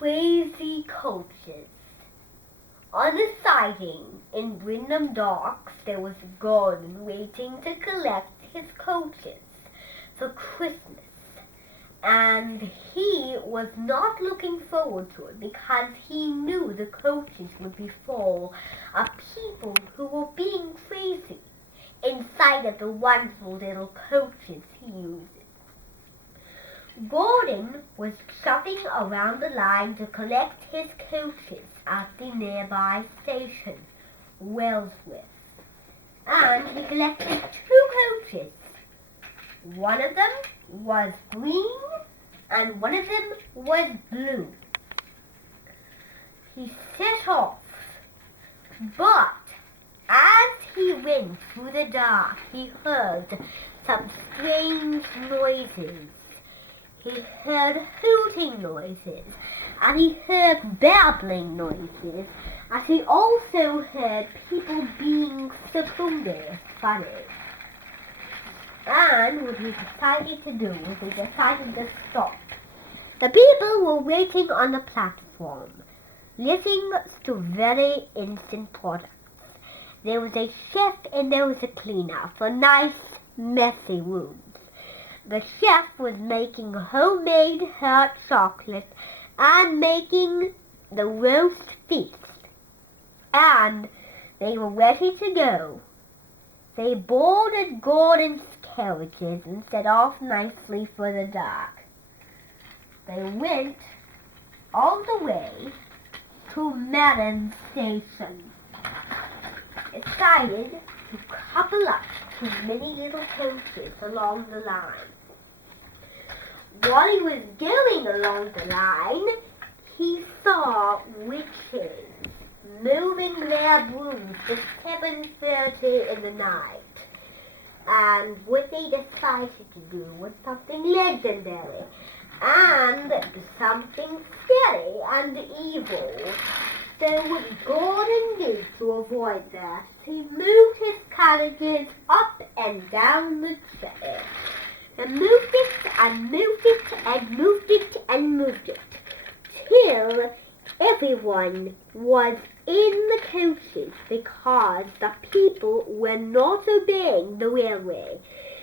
crazy coaches. On the siding in Wyndham Docks, there was Gordon waiting to collect his coaches for Christmas. And he was not looking forward to it because he knew the coaches would be full of people who were being crazy inside of the wonderful little coaches he uses. Gordon was shopping around the line to collect his coaches at the nearby station, Wellsworth. And he collected 2 coaches. One of them was green and one of them was blue. He set off, but as he went through the dark, he heard some strange noises. He heard hooting noises, and he heard babbling noises, and he also heard people being super funny. And what he decided to do was he decided to stop. The people were waiting on the platform, listening to very instant products. There was a chef and there was a cleaner for nice, messy rooms. The chef was making homemade hot chocolate and making the roast feast. And they were ready to go. They boarded Gordon's carriages and set off nicely for the dock. They went all the way to Madden's station. Decided to couple up to many little coaches along the line. While he was going along the line, he saw witches moving their brooms at 7:30 in the night. And what they decided to do was something legendary and something scary and evil. So what Gordon did to avoid that, he moved his carriages up and down the chair. And moved it and moved it and moved it and moved it till everyone was in the coaches because the people were not obeying the railway.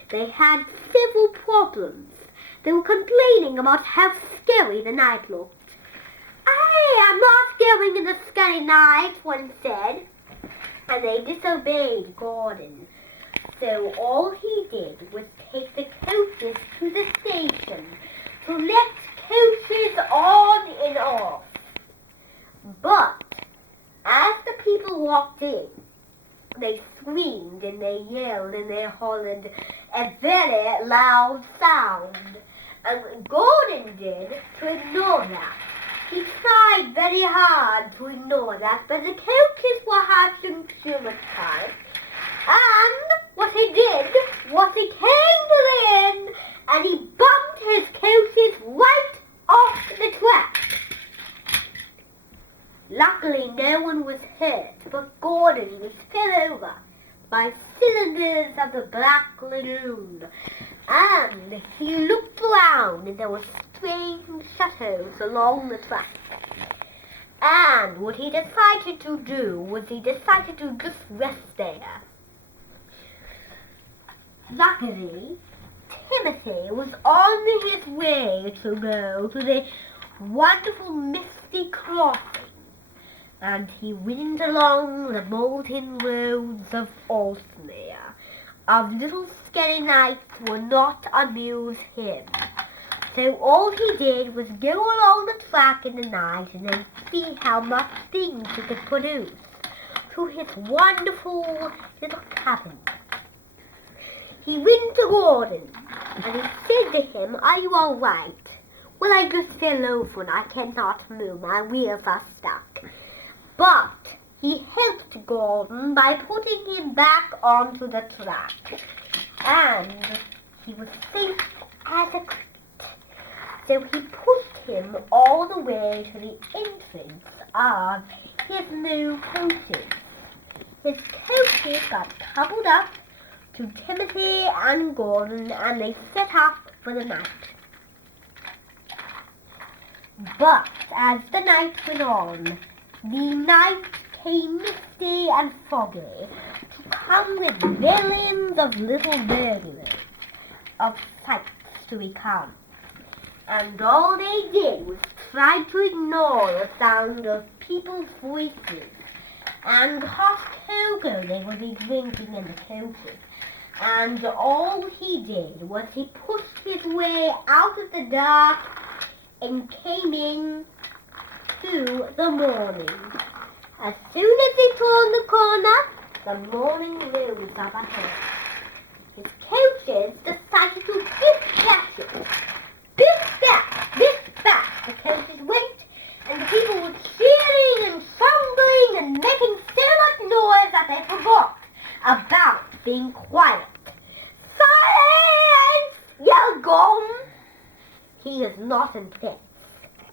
They had several problems. They were complaining about how scary the night looked. "Hey, I'm not going in the scary night," one said. And they disobeyed Gordon. So all he did was take the coaches to the station to let coaches on and off. But as the people walked in, they screamed and they yelled and they hollered a very loud sound. And what Gordon did to ignore that, he tried very hard to ignore that, but the coaches were having too much time. And what he did was he came to the end and he bumped his coaches right off the track. Luckily, no one was hurt, but Gordon was fell over by cylinders of the Black Lagoon. And he looked around and there were strange shadows along the track. And what he decided to do was he decided to just rest there. Luckily, Timothy was on his way to go to the wonderful misty crossing. And he went along the molten roads of Alsmere. Of little scary nights will not amuse him. So all he did was go along the track in the night and then see how much things he could produce to his wonderful little cabin. He went to Gordon and he said to him, "Are you all right?" "Well, I just fell over and I cannot move. My wheels are stuck." But he helped Gordon by putting him back onto the track. And he was safe as a cricket. So he pushed him all the way to the entrance of his new coaches. His coaches got coupled up to Timothy and Gordon and they set off for the night. But as the night went on, the night came misty and foggy, to come with millions of little burglars, of sights to become. And all they did was try to ignore the sound of people's voices and hot cocoa they would be drinking in the coaches. And all he did was he pushed his way out of the dark and came in to the morning. As soon as he turned the corner, the morning rose up ahead. His coaches decided to biff clashes. Biff back, the coaches went, and the people were cheering and shouting and making so much noise that they forgot about being quiet. Silence! Yelled Gordon. He is not impressed.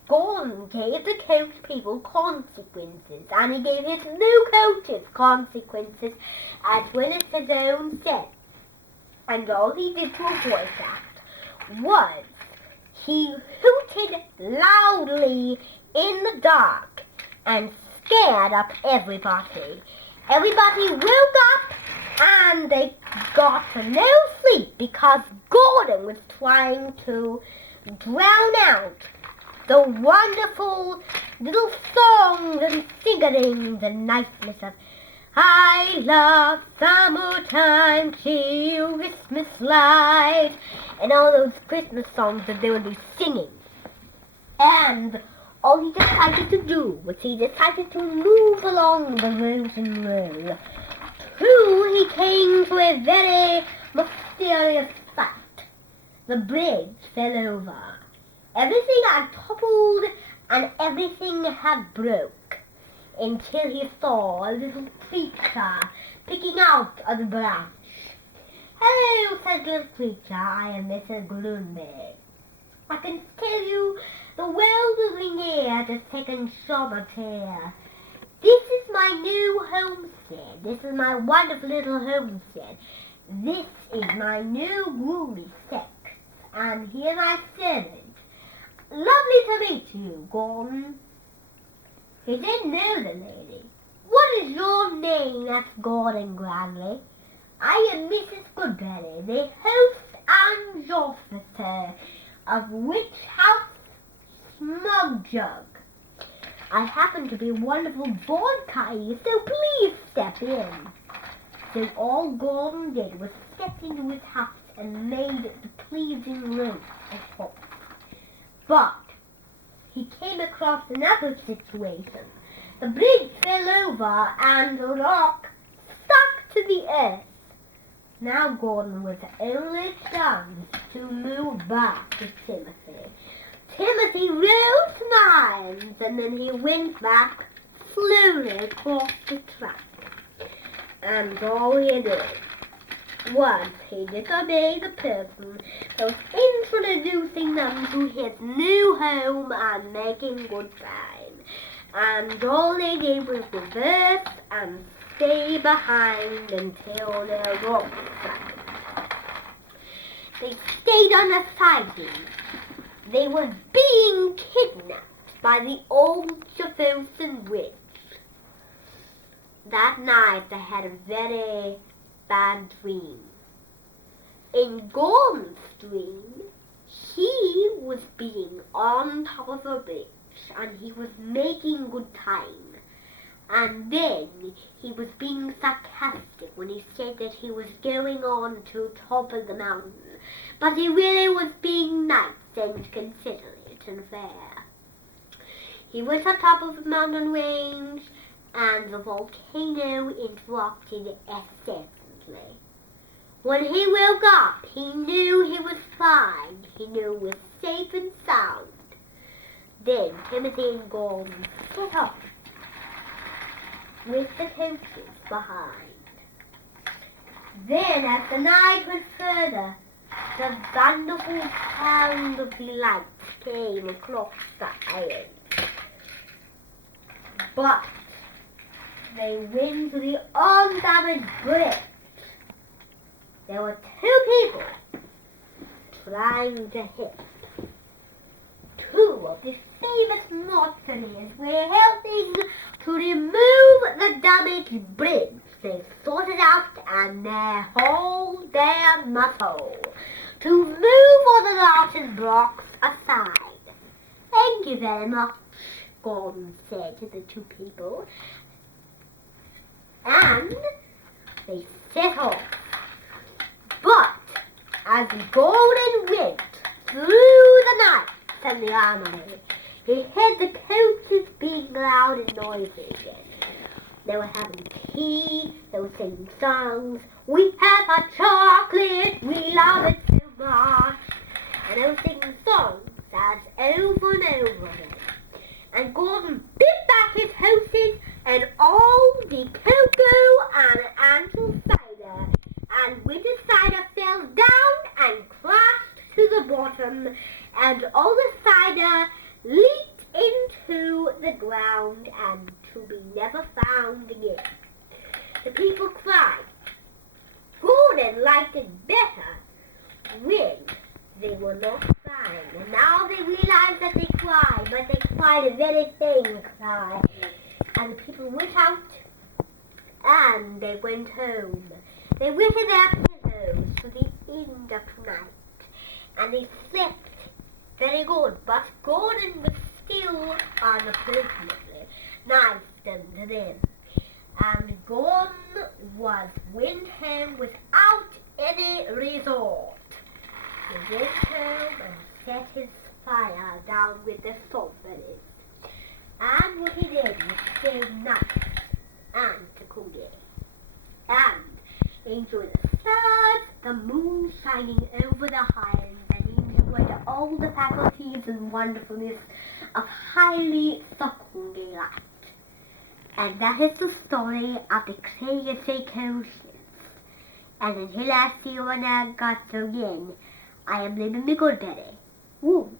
Gordon gave the coach people consequences, and he gave his new coaches consequences as well as his own set. And all he did to avoid that was he hooted loudly in the dark and scared up everybody. Everybody woke up and they got no sleep because Gordon was trying to drown out the wonderful little songs and singing the niceness of I love summertime till Christmas light, and all those Christmas songs that they would be singing. And all he decided to do was he decided to move along the Rosen Road till he came to a very mysterious sight. The bridge fell over. Everything had toppled and everything had broke, until he saw a little creature picking out of the branch. Hello, said the little creature, I am Mrs. Gloomberg. I can tell you the world will be near the second summer here. This is my new homestead. This is my wonderful little homestead. This is my new gloomy sex, and he is my servant. Lovely to meet you, Gordon. He didn't know the lady. What is your name? asked Gordon grandly. I am Mrs. Goodberry, the host and officer of Witch House Smug Jug. I happen to be a wonderful vodka, so please step in. So all Gordon did was step into his house and made the pleasing room of hot. But he came across another situation. The bridge fell over and the rock stuck to the earth. Now Gordon was only chance to move back to Timothy. Timothy rose smiles, and then he went back slowly across the track. And all he did was he disobeyed the person that was introducing them to his new home and making good time. And all they did was reverse and stay behind until their rope was. They stayed on the siding. They were being kidnapped by the old Javosan witch. That night they had a very bad dream. In Gordon's dream, he was being on top of a bridge and he was making good time. And then he was being sarcastic when he said that he was going on to the top of the mountain. But he really was being nice and considerate and fair. He was on top of a mountain range and the volcano interrupted incessantly. When he woke up, he knew he was fine. He knew he was safe and sound. Then Timothy and Gordon set off with the coaches behind. Then, as the night went further, the wonderful sound of the lights came across the island. But they went to the undamaged bridge. There were two people trying to hit two of the famous Mortons were helping to remove the damaged bridge. They sorted out and they hold their muscle to move all the large blocks aside. Thank you very much, Gordon said to the two people. And they set off. But as Gordon went through the night from the armory, he heard the coaches being loud and noisy again. They were having tea, they were singing songs. We have a chocolate, we love it so much. And they were singing songs as over and over again. And Gordon bit back his horses and all the cocoa and Angel cider. And Winter cider fell down and crashed to the bottom. And all the cider leaked into the ground and to be never found again. The people cried. Gordon liked it better when they were not crying. And now they realized that they cried, but they cried a very faint cry. And the people went out and they went home. They went in their pillows to the end of night. And they slept very good, but Gordon was still unfortunately nice to them. And Gordon went home without any resort. He went home and set his fire down with the salt in it. And what he did was stay nice and to cool it. And enjoy the stars, the moon shining over the highlands, and he enjoyed all the faculties and wonderfulness of highly Thornton life. And that is the story of the crazy coaches. And until I see you when I got again, I am Libby McGoldberry. Woot!